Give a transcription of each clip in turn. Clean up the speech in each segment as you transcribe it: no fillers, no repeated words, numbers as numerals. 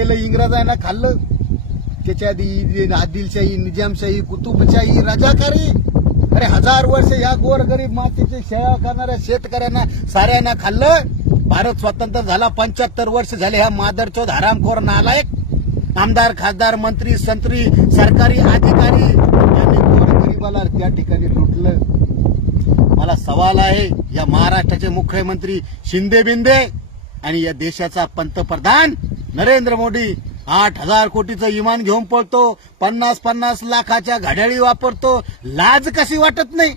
पहिलं इंग्रजांना खाल्लं, त्याच्या आधी आदिलशाही, निजामशाही, कुतुबशाही, राजाकारी. अरे 1000 वर्ष या गोरगरीब मातीची सेवा करणाऱ्या शेतकऱ्यांना साऱ्यांना खाल्लं. भारत स्वतंत्र झाला, 75 वर्ष झाले. ह्या मादरचोद हरामखोर नालायक आमदार, खासदार, मंत्री, संत्री, सरकारी अधिकारी यांनी गोरगरिबाला त्या ठिकाणी लुटलं. मला सवाल आहे, या महाराष्ट्राचे मुख्यमंत्री शिंदे बिंदे आणि या देशाचा पंतप्रधान नरेंद्र मोदी 8000 कोटीचं इमान घेऊन पळतो, 50-50 लाखाच्या घड्याळी वापरतो. लाज कशी वाटत नाही?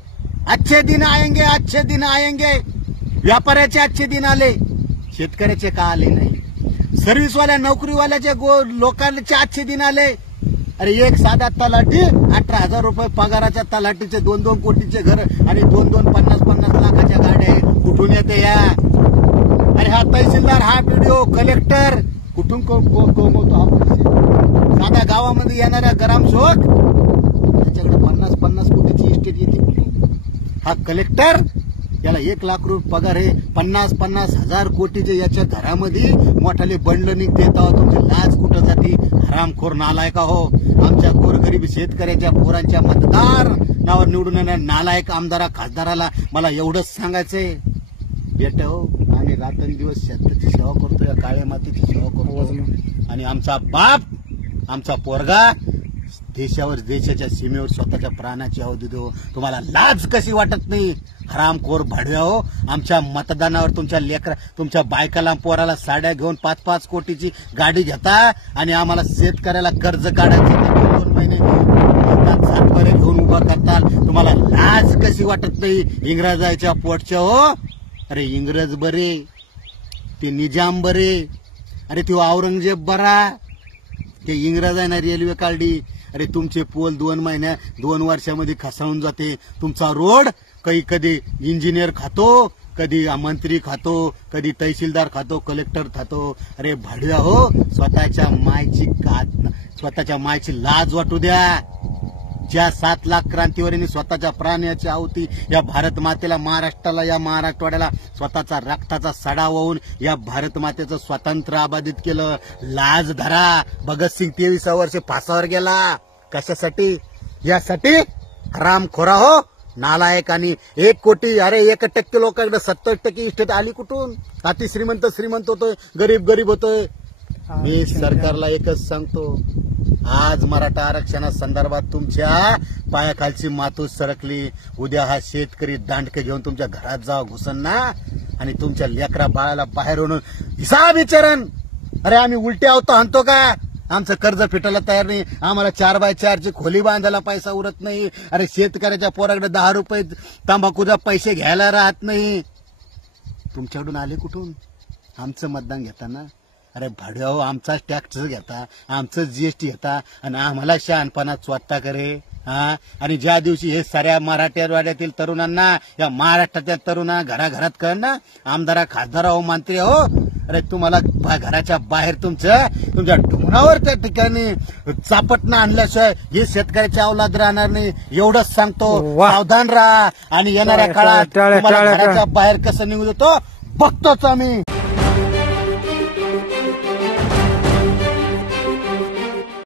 अच्छे दिन आएंगे, अच्छे दिन आएंगे. व्यापाऱ्याचे अच्छे दिन आले, शेतकऱ्याचे का आले नाही? सर्व्हिसवाल्या, नोकरीवाल्याचे लोकांचे अच्छे दिन आले. अरे एक साधा तलाठी 18,000 रुपये पगाराच्या तलाठीचे 2-2 कोटीचे घर आणि 2-2 50-50 लाखाच्या गाड्या कुठून येते या? अरे हा तहसीलदार, हा बीडीओ, कलेक्टर कुठून कमवतो हा पैसे? साध्या गावामध्ये येणाऱ्या ग्रामसेवक त्याच्याकडे 50-50 कोटीची इस्टेट येते कुठून? हा कलेक्टर, याला 1 लाख रुपये पगार आहे, 50-50 हजार कोटीचे याच्या घरामध्ये मोठाले बंडल निघते. तुमची लाज कुठं जाती? हरामखोर नालायका हो. आमच्या गोरगरीब शेतकऱ्याच्या पोरांच्या मतदार नावावर निवडून येणाऱ्या नालायक आमदारा, खासदाराला मला एवढंच सांगायचंय, बेटा हो, आम्ही रात्रंदिवस शेताची सेवा करतो, या काळ्या मातीची सेवा करतो. आणि आमचा बाप, आमचा पोरगा देशावर, देशाच्या सीमेवर स्वतःच्या प्राणाची आहुती देऊ. तुम्हाला लाज कशी वाटत नाही? हरामखोर भाडव्या हो. आमच्या मतदानावर तुमच्या लेकरा, तुमच्या बायकाला, पोराला साड्या घेऊन 5-5 कोटीची गाडी घेता आणि आम्हाला शेतकऱ्याला कर्ज काढायचं 2 महिने सातबारे घेऊन उभा करताल. तुम्हाला लाज कशी वाटत नाही? इंग्रजाच्या पोटच्या हो. अरे इंग्रज बरे, ते निजाम बरे, अरे तो औरंगजेब बरा. ते इंग्रजांना रेल्वे काढली. अरे तुमचे पोल 2 वर्षामध्ये खसाळून जाते. तुमचा रोड कधी इंजिनियर खातो, कधी मंत्री खातो, कधी तहसीलदार खातो, कलेक्टर खातो. अरे भाडव्या हो, स्वतःच्या मायची लाज वाटू द्या. ज्या 7 लाख क्रांतीवरील स्वतःच्या प्राण्याची आहुती या भारत मातेला, महाराष्ट्राला, या मराठवाड्याला स्वतःचा रक्ताचा सडा वाहून या भारत मातेचं स्वातंत्र्य अबाधित केलं. लाज धरा. भगतसिंग 23 वर्ष फासावर गेला. कशासाठी? यासाठी. हरामखोरा हो, नालायक. आणि 1 कोटी, अरे 1% लोकांकडे 70% इस्टेट आली कुठून? अति श्रीमंत श्रीमंत होतोय, गरीब गरीब होतोय. मी सरकारला एकच सांगतो, आज मराठा आरक्षणासंदर्भात तुमच्या पायाखालची मातूस सरकली. उद्या हा शेतकरी दांडके घेऊन तुमच्या घरात जावा घुसन ना, आणि तुमच्या लेकरा बाळाला बाहेरून हिसाब विचारण. अरे आम्ही उलटे आवतो आणतो का? आमचं कर्ज फिटायला तयार नाही, आम्हाला 4x4ची खोली बांधायला पैसा उरत नाही. अरे शेतकऱ्याच्या पोराकडे 10 रुपये तंबाखूचा पैसे घ्यायला राहत नाही. तुमच्याकडून आले कुठून? आमचं मतदान घेताना. अरे भाड्या हो, आमचाच टॅक्स घेता, आमचं जीएसटी घेता आणि आम्हाला शहाणपणात स्वतः करे. आणि ज्या दिवशी हे साऱ्या मराठवाड्यातील तरुणांना, या महाराष्ट्रातील तरुणांना घराघरात कळ ना, आमदारा, खासदार हो, मंत्री हो, अरे तुम्हाला घराच्या बाहेर तुमच्या ढोणावर त्या ठिकाणी चापटणं आणल्याशिवाय हे शेतकऱ्याच्या अवलाद राहणार नाही. एवढंच सांगतो. सावधान राहा. आणि येणाऱ्या काळात घराच्या बाहेर कसं निघू देतो बघतोच आम्ही.